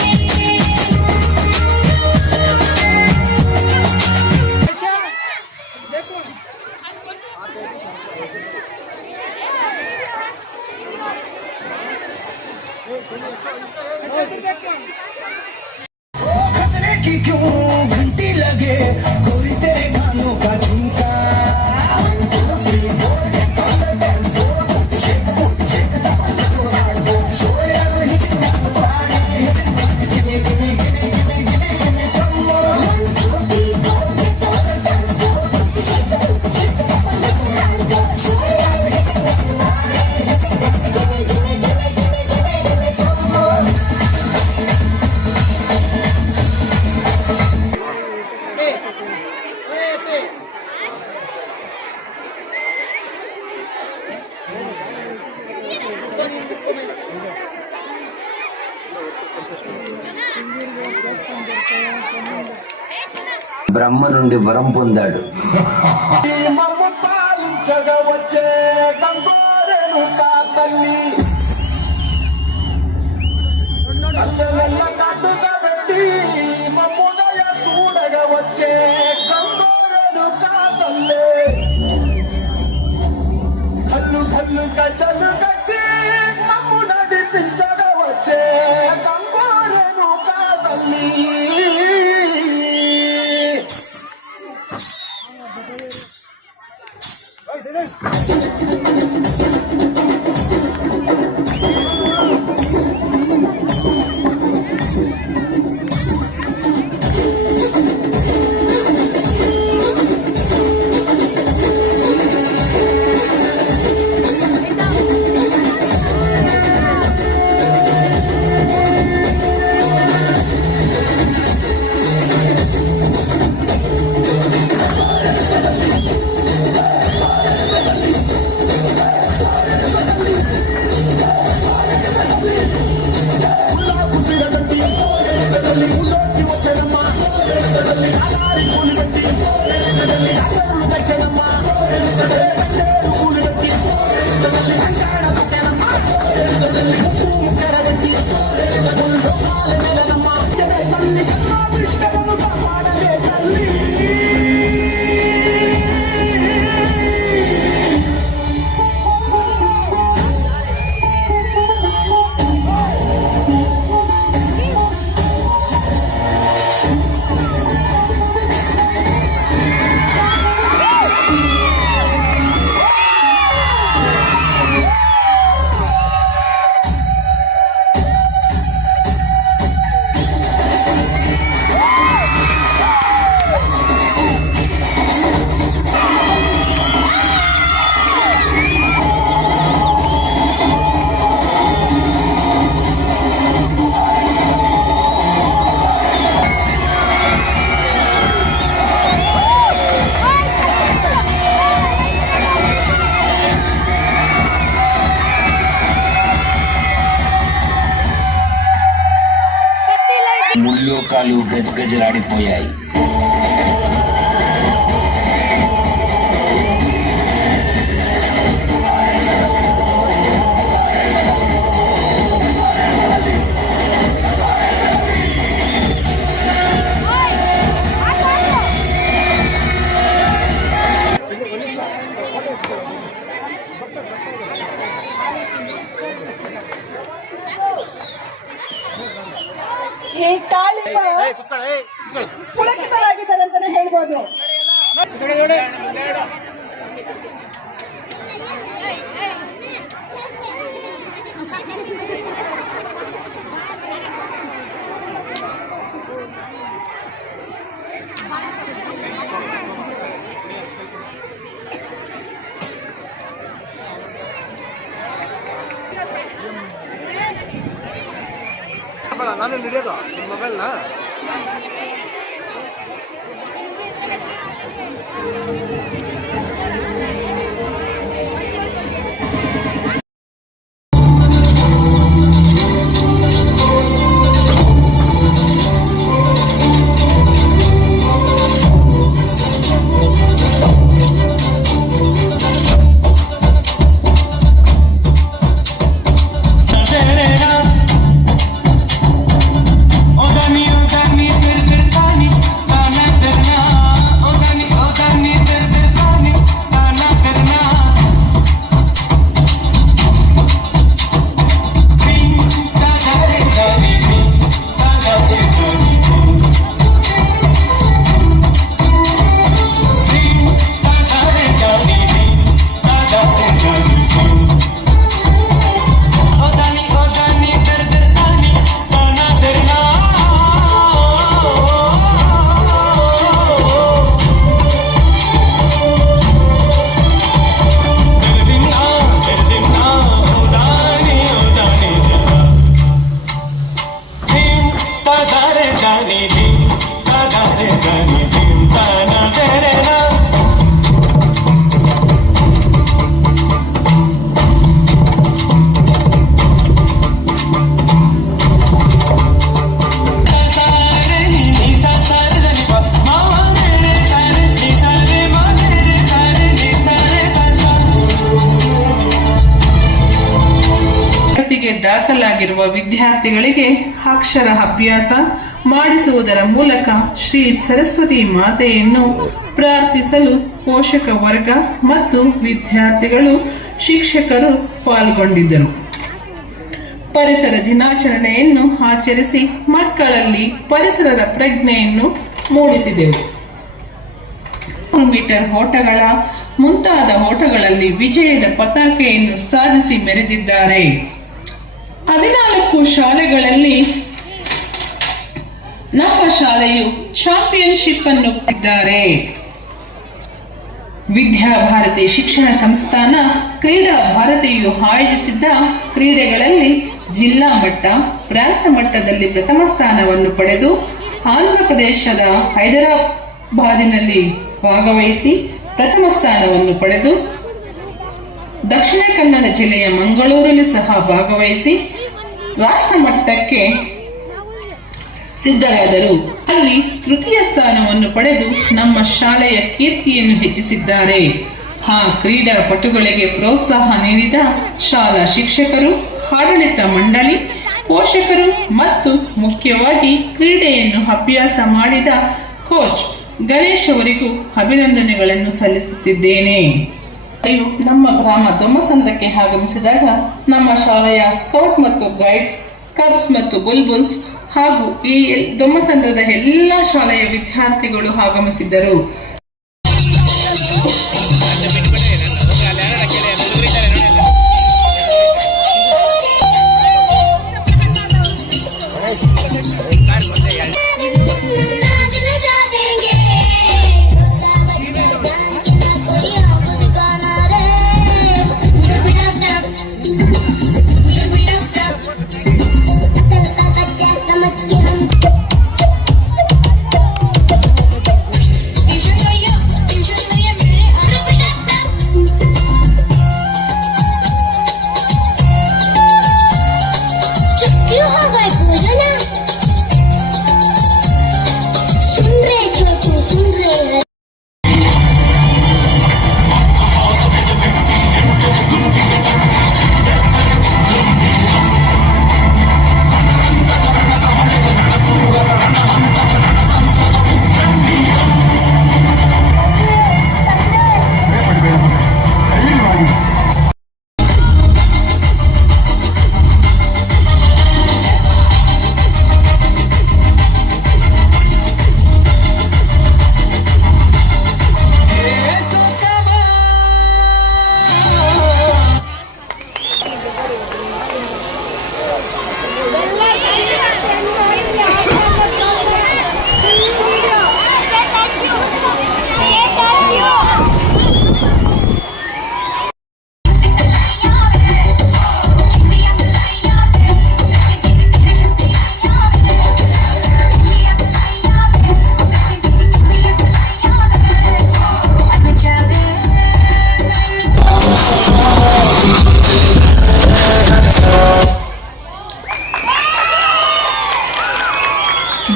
खतरे की क्यों घंटी लगे, गोरी तेरे गानों का झुमका. బ్రహ్మ నుండి వరం పొందాడు. మమ్మ పాలించగా వచ్చే గంగోరెను కా తల్లి, అల్లెల్ల కట్టుగా పెట్టి మమ్ముదయ చూడగా వచ్చే గంగోరెను కా తల్లి, కళ్ళు కళ్ళు గజలు కట్టి మమ్ము నడిపించగా వచ్చే గంగోరెను కా తల్లి. ముల్లోకాలు గజగజలాడిపోయాయి. ಈ ಕಾಳಿಂಗ ಪುಳಕಿತರಾಗಿದ್ದಾರೆ ಅಂತಾನೆ ಹೇಳ್ಬೋದು. ನಾನು ಹಿಡಿಯೋದು ನಿಮ್ಮ ಮೊಬೈಲ್ನ. ದಾಖಲಾಗಿರುವ ವಿದ್ಯಾರ್ಥಿಗಳಿಗೆ ಅಕ್ಷರ ಅಭ್ಯಾಸ ಮಾಡಿಸುವುದರ ಮೂಲಕ ಶ್ರೀ ಸರಸ್ವತಿ ಮಾತೆಯನ್ನು ಪ್ರಾರ್ಥಿಸಲು ಪೋಷಕ ವರ್ಗ ಮತ್ತು ವಿದ್ಯಾರ್ಥಿಗಳು ಶಿಕ್ಷಕರು ಪಾಲ್ಗೊಂಡಿದ್ದರು. ಪರಿಸರ ದಿನಾಚರಣೆಯನ್ನು ಆಚರಿಸಿ ಮಕ್ಕಳಲ್ಲಿ ಪರಿಸರದ ಪ್ರಜ್ಞೆಯನ್ನು ಮೂಡಿಸಿದೆವು. ಮೀಟರ್ ಓಟಗಳ ಮುಂತಾದ ಓಟಗಳಲ್ಲಿ ವಿಜಯದ ಪತಾಕೆಯನ್ನು ಸಾಧಿಸಿ ಮೆರೆದಿದ್ದಾರೆ. 14 ಶಾಲೆಗಳಲ್ಲಿ ನಮ್ಮ ಶಾಲೆಯು ಚಾಂಪಿಯನ್ಶಿಪ್ ಅನ್ನು ಪಡೆದಿದ್ದಾರೆ. ವಿದ್ಯಾಭಾರತಿ ಶಿಕ್ಷಣ ಸಂಸ್ಥಾನ ಕ್ರೀಡಾ ಭಾರತಿಯು ಆಯೋಜಿಸಿದ್ದ ಕ್ರೀಡೆಗಳಲ್ಲಿ ಜಿಲ್ಲಾ ಮಟ್ಟ, ಪ್ರಾಂತ ಮಟ್ಟದಲ್ಲಿ ಪ್ರಥಮ ಸ್ಥಾನವನ್ನು ಪಡೆದು ಆಂಧ್ರಪ್ರದೇಶದ ಹೈದರಾಬಾದಿನಲ್ಲಿ ಭಾಗವಹಿಸಿ ಪ್ರಥಮ ಸ್ಥಾನವನ್ನು ಪಡೆದು ದಕ್ಷಿಣ ಕನ್ನಡ ಜಿಲ್ಲೆಯ ಮಂಗಳೂರಲ್ಲಿ ಸಹ ಭಾಗವಹಿಸಿ ರಾಷ್ಟ್ರ ಮಟ್ಟಕ್ಕೆ ಸಿದ್ಧರಾದರು. ಅಲ್ಲಿ ತೃತೀಯ ಸ್ಥಾನವನ್ನು ಪಡೆದು ನಮ್ಮ ಶಾಲೆಯ ಕೀರ್ತಿಯನ್ನು ಹೆಚ್ಚಿಸಿದ್ದಾರೆ. ಆ ಕ್ರೀಡಾಪಟುಗಳಿಗೆ ಪ್ರೋತ್ಸಾಹ ನೀಡಿದ ಶಾಲಾ ಶಿಕ್ಷಕರು, ಆಡಳಿತ ಮಂಡಳಿ, ಪೋಷಕರು ಮತ್ತು ಮುಖ್ಯವಾಗಿ ಕ್ರೀಡೆಯನ್ನು ಅಭ್ಯಾಸ ಮಾಡಿದ ಕೋಚ್ ಗಣೇಶ್ ಅವರಿಗೂ ಅಭಿನಂದನೆಗಳನ್ನು ಸಲ್ಲಿಸುತ್ತಿದ್ದೇನೆ. ನಮ್ಮ ಗ್ರಾಮ ದೊಮ್ಮಸಂದ್ರಕ್ಕೆ ಆಗಮಿಸಿದಾಗ ನಮ್ಮ ಶಾಲೆಯ ಸ್ಕೌಟ್ ಮತ್ತು ಗೈಡ್ಸ್, ಕಬ್ಸ್ ಮತ್ತು ಬುಲ್ಬುಲ್ಸ್ ಹಾಗೂ ಈ ದೊಮ್ಮಸಂದ್ರದ ಎಲ್ಲ ಶಾಲೆಯ ವಿದ್ಯಾರ್ಥಿಗಳು ಆಗಮಿಸಿದ್ದರು.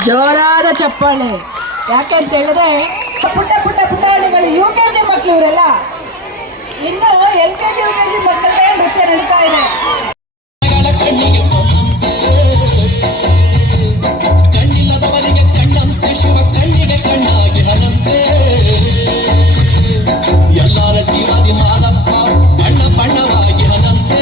ಜೋರಾದ ಚಪ್ಪಾಳೆ. ಯಾಕೆಂತ ಹೇಳಿದ್ರೆ ಪುಟ್ಟ ಪುಟಾಣಿಗಳು UKG ಮಕ್ಕಳು ಇವರೆಲ್ಲ. ಇನ್ನು LKG UKG ಮಕ್ಕಳೇ ನೃತ್ಯ ನಡೀತಾ ಇದೆ. ಕಣ್ಣಿಲ್ಲದವರಿಗೆ ಕಣ್ಣಂತೆ ಶಿವ ಕಣ್ಣಿಗೆ ಕಣ್ಣಾಗಿ ಹನಂತೆ ಎಲ್ಲರ ಜೀವಾದಿ ಮಾದಪ್ಪ ಬಣ್ಣ ಬಣ್ಣವಾಗಿ ಹನಂತೆ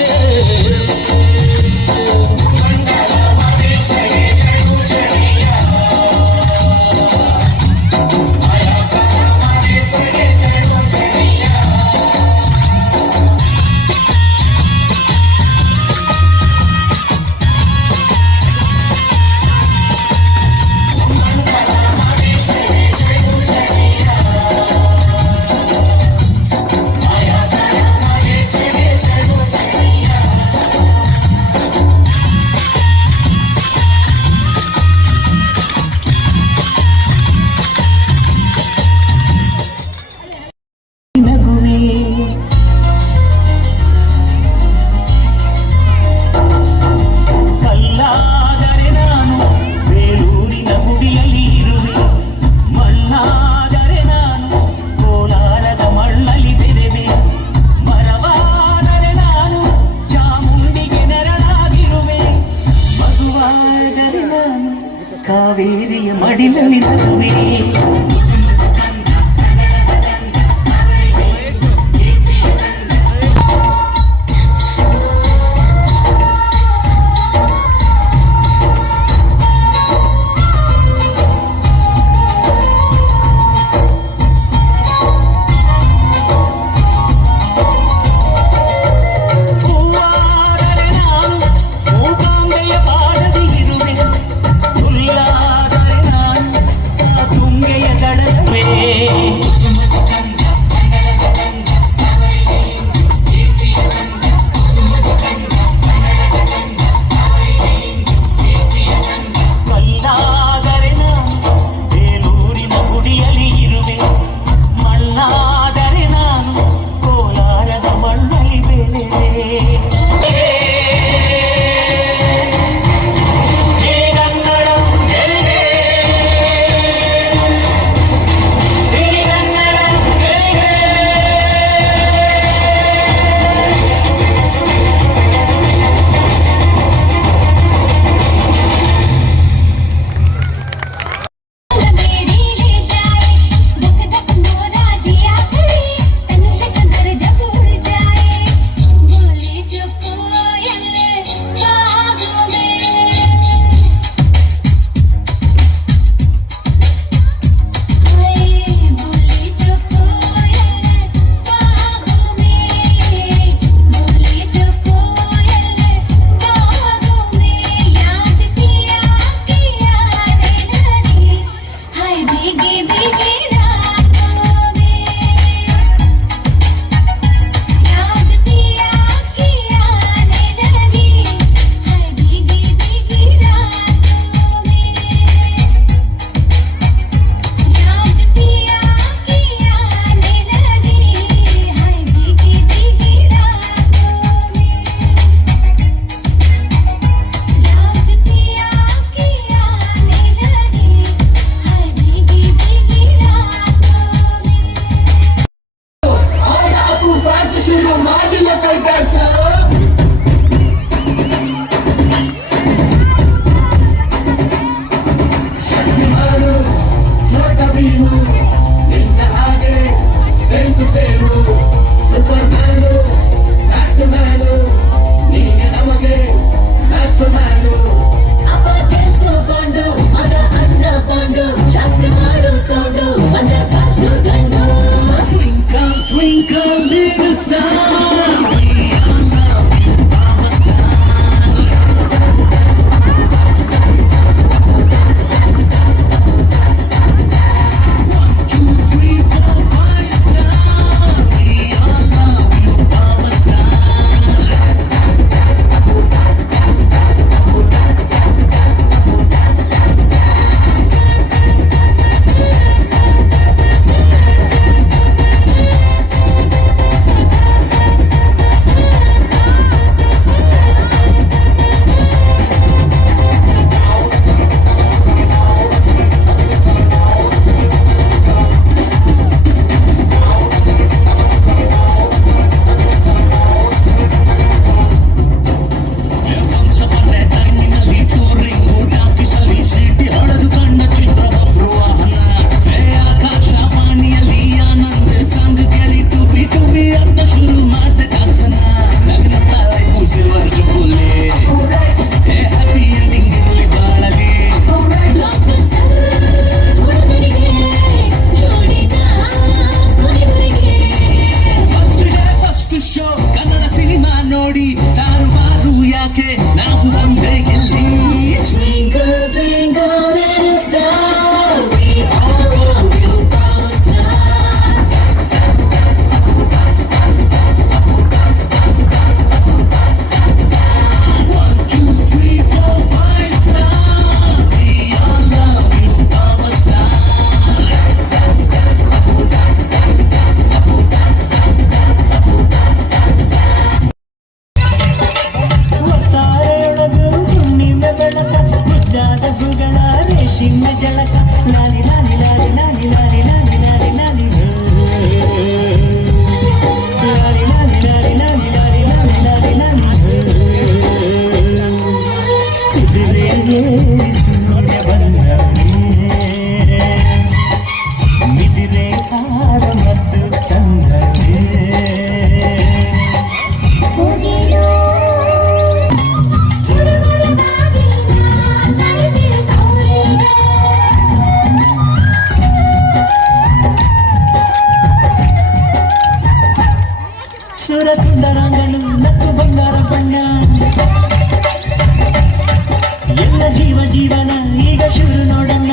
ಕಲ್ಲಾದರೆ ನಾನು ಬೇಲೂರಿನ ಗುಡಿಯಲ್ಲಿ ಇರುವೆ, ಮಣ್ಣಾದರೆ ನಾನು ಕೋಲಾರದ ಮಣ್ಣಲ್ಲಿ ಬೆರೆವೆ, ಮರವಾದರೆ ನಾನು ಚಾಮುಂಡಿಗೆ ನೆರಳಾಗಿರುವೆ, ಮಗುವಾದರೆ ನಾನು ಕಾವೇರಿಯ ಮಡಿಲಲ್ಲಿ ನಗುವೆ. ಹೂವಾದರೆ ನಾನು ಮೂಕಾಂಬೆಯ ಪಾದದಿ ಇರುವೆ, ಹುಲ್ಲಾದರೆ ನಾನು ಆ ತುಂಗೆಯ ದಡವೇ. ಕಲ್ಲಾದರೆ ನಾನು ಬೇಲೂರಿನ ಗುಡಿಯಲ್ಲಿ ಇರುವೆ, ಮಣ್ಣಾದರೆ ನಾನು ಕೋಲಾರದ ಮಣ್ಣಲ್ಲಿ ಬೆಳೆವೆ. ಸಿರಿಗನ್ನಡ ಗೆಲ್ಲೆ, ಸಿರಿಗನ್ನಡ ಗೆಲ್ಲೆ. मेरी ले जाए धक धक मोरा जिया करे तन से चंदर जब उड़ जाए बोले जो कोयले बागों में हाय बोले जो कोयले बागों में बोले जो कोयले बागों में याद किया रे नदी हाय भीगी भीगी रातों में याद किया रे नदी हाय भीगी भीगी रातों में याद किया रे नदी हाय भीगी भीगी रातों में याद किया रे नदी हाय भीगी भीगी ಅಪ್ಪ చేసుಕೊಂಡು ಮಗ ಅಂದಕೊಂಡು ಜಾಸ್ತಿ ಮಾಡು ಸೌಂಡು ಬಂದ ಕಾಶು ಗಂಡು Twinkle, twinkle, little star. One, two, three, four, five, star. ಝಳಕ ಲಾಲಿ ಲಾಲಿ ಲಾಲಿ ಲಾಲಿ ಲಾಲಿ ಲಾಲಿ ಲಾಲಿ ಲಾಲಿ ಲಾಲಿ ಲಾಲಿ ಲಾಲಿ ಲಾಲಿ ಲಾಲಿ ಲಾಲಿ ಲಾಲಿ ಲಾಲಿ ಕುದುರೆ ಸೂರ್ಯ ಬಂದವನೇ ಮಿದಿರೆ ಹಾರ ಮತ್ತು ತಂದವೇ ಸುರ ಸುಂದರಾಂಗನು ನತ್ತು ಬಂಗಾರ ಬಣ್ಣ ಎಲ್ಲ ಜೀವ ಜೀವನ ಈಗ ಶುರು ನೋಡಣ್ಣ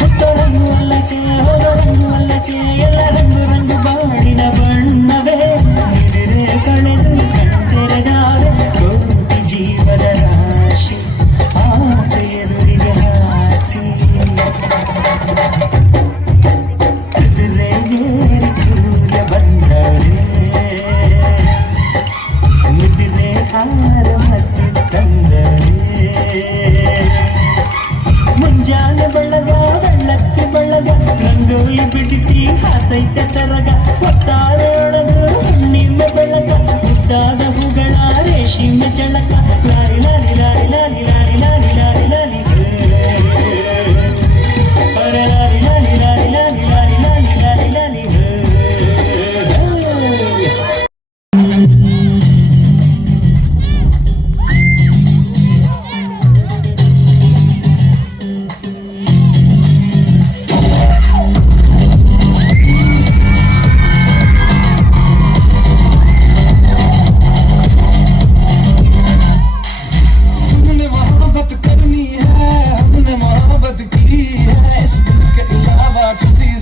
ಪುಟ್ಟರಂಗು ಅಲ್ಲಕ್ಕೆ ಹೋದರಂಗು ಅಲ್ಲಕ್ಕೆ ಎಲ್ಲ ರಂಗು ರಂಗು ಬಾಳಿನ ಬಣ್ಣವೇ ಎದುರೇ ಕಳೆದು ಕತ್ತೆರೆದಾರೆ ಕೋಟಿ ಜೀವದ ರಾಶಿ ಆಸೆ ಎದುರಿಗೆ ಹಾಸಿ ಸೂರ್ಯ ಬಂದರೆ ಮುದಿರೆ ಹಾರ ಮತ್ತು ತಂದರೆ ಮುಂಜಾನೆ ಬೆಳಗ ಬೆಳ್ಳಕ್ಕೆ ಬೆಳಗ ರಂಗೋಲಿ ಬಿಡಿಸಿ ಹಾಸೈತೆ ಸರಗ ಹೊತ್ತಾರೆ ಒಳಗ ಹುಣ್ಣಿಮೆ ಬೆಳಗ ಮುದ್ದಾದ ಹೂಗಳ ರೇಷ್ಮೆ ಜಳಕ ಲಾರಿ ಲಾರಿ ಲಾರಿ ಲಾರಿ ಲಾರಿ ಲಾರಿ ಲಾರಿ ಲಾರಿ ಲಾರಿ ಲಾರಿ ಲಾರಿ ಲಾರಿ ಲಾರಿ ಲಾರಿ ಲಾರಿ ಲಾರಿ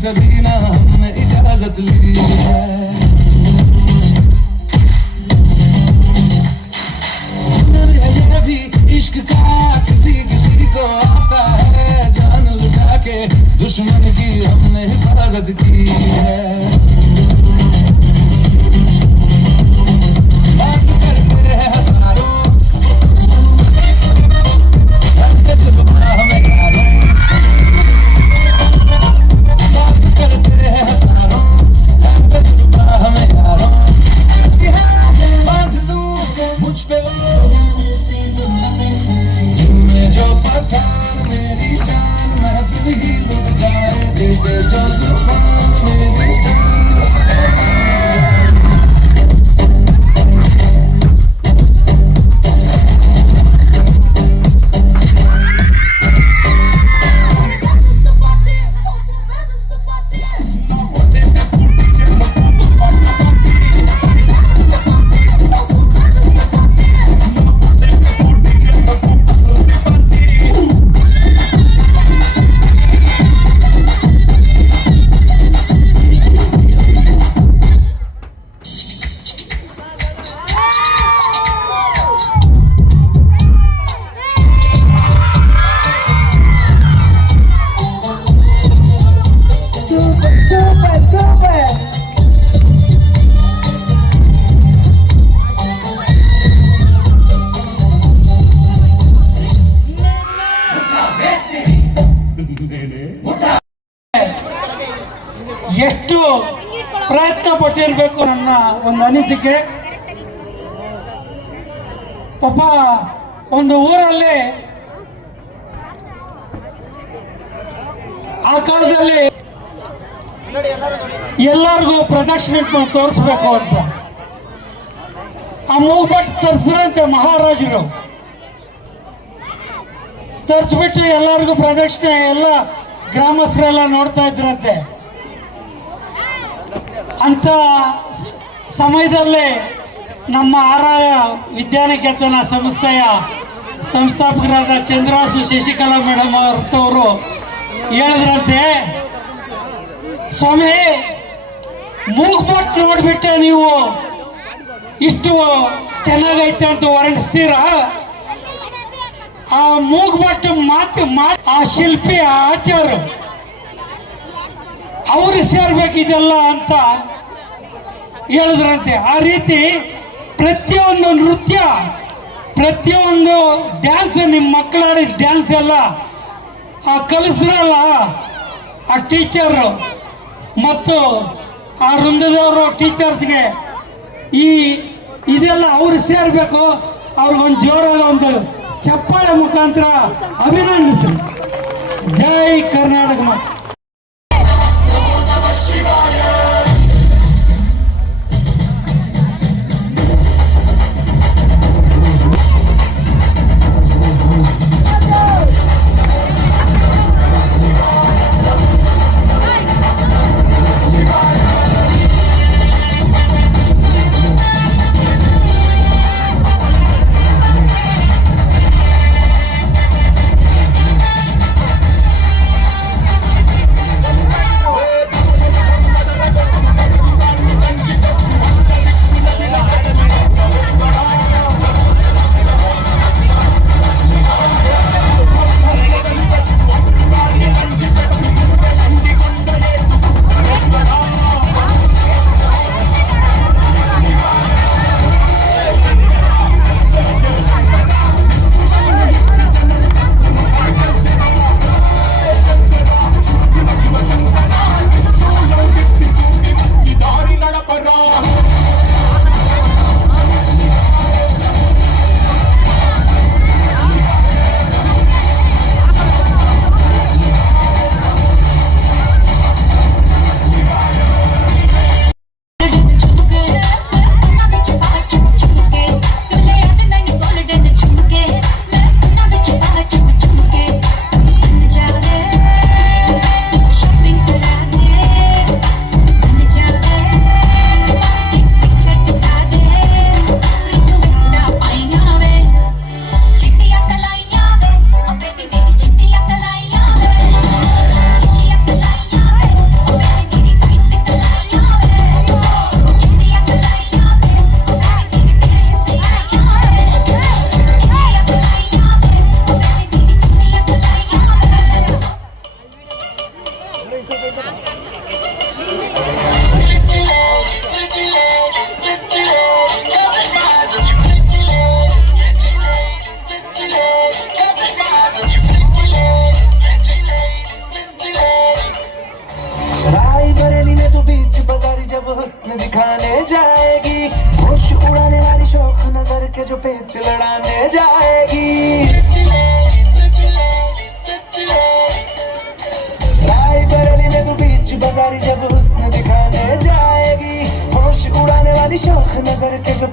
ज़बीना हमने इजाजत ली है हुनर है ये भी इश्क का किसी किसी को आता है जान लुटा के दुश्मन की हमने हिफाजत की है बात करते हैं हजारों तजुर्बा हमें यारों करते हैं हजारों तजुर्बा हमें यारों बांध लूं मुझ पे मैं जो पठान मेरी जान महफिल ही लुट जाए दे दे जो जुबान मेरी जान ಎಷ್ಟು ಪ್ರಯತ್ನ ಪಟ್ಟಿರಬೇಕು ನನ್ನ ಒಂದು ಅನಿಸಿಕೆ. ಪಾಪ ಒಂದು ಊರಲ್ಲಿ ಆ ಕಾಲದಲ್ಲಿ ಎಲ್ಲರಿಗೂ ಪ್ರದಕ್ಷಿಣೆ ತೋರಿಸ್ಬೇಕು ಅಂತ ಆ ಮೂಗ್ಬಟ್ಟು ತರಿಸಿದ್ರಂತೆ ಮಹಾರಾಜರು. ತರಿಸ್ಬಿಟ್ಟು ಎಲ್ಲರಿಗೂ ಪ್ರದಕ್ಷಿಣೆ ಎಲ್ಲ ಗ್ರಾಮಸ್ಥರೆಲ್ಲ ನೋಡ್ತಾ ಇದ್ರಂತೆ. ಅಂತ ಸಮಯದಲ್ಲಿ ನಮ್ಮ ಆರಾಯ ವಿದ್ಯಾನಿಕೇತನ ಸಂಸ್ಥೆಯ ಸಂಸ್ಥಾಪಕರಾದ ಚಂದ್ರಾಸು ಶಶಿಕಲಾ ಮೇಡಮ್ ಅವರವರು ಹೇಳಿದ್ರಂತೆ, ಸ್ವಾಮಿ ಮೂಗ್ಬಟ್ಟು ನೋಡ್ಬಿಟ್ಟೆ ನೀವು ಇಷ್ಟು ಚೆನ್ನಾಗೈತೆ ಅಂತ ವರ್ಣಿಸ್ತೀರಾ? ಆ ಮೂಗ್ಬಟ್ಟು ಮಾತು ಆ ಶಿಲ್ಪಿ ಆ ಆಚಾರ್ಯ ಅವ್ರಿಗೆ ಸೇರ್ಬೇಕಿದೆಲ್ಲ ಅಂತ ಹೇಳಿದ್ರಂತೆ. ಆ ರೀತಿ ಪ್ರತಿಯೊಂದು ನೃತ್ಯ ಪ್ರತಿಯೊಂದು ಡ್ಯಾನ್ಸ್ ನಿಮ್ಮ ಮಕ್ಕಳು ಆಡಿದ ಡ್ಯಾನ್ಸ್ ಎಲ್ಲ ಆ ಕಲಿಸ್ರಲ್ಲ ಆ ಟೀಚರು ಮತ್ತು ಆ ವೃಂದದವರು ಟೀಚರ್ಸ್ಗೆ ಇದೆಲ್ಲ ಅವ್ರು ಸೇರಬೇಕು. ಅವ್ರಿಗೊಂದು ಜೋರಾದ ಒಂದು ಚಪ್ಪಾಳೆ ಮುಖಾಂತರ ಅಭಿನಂದಿಸಿ. ಜೈ ಕರ್ನಾಟಕ. हुस्न दिखाने जाएगी, होश उड़ाने वाली शौक नजर के जो पेच लड़ाने जाएगी। रायबरेली में तो बीच बाजारी जब हुस्न दिखाने जाएगी, होश उड़ाने वाली शौक नजर के जो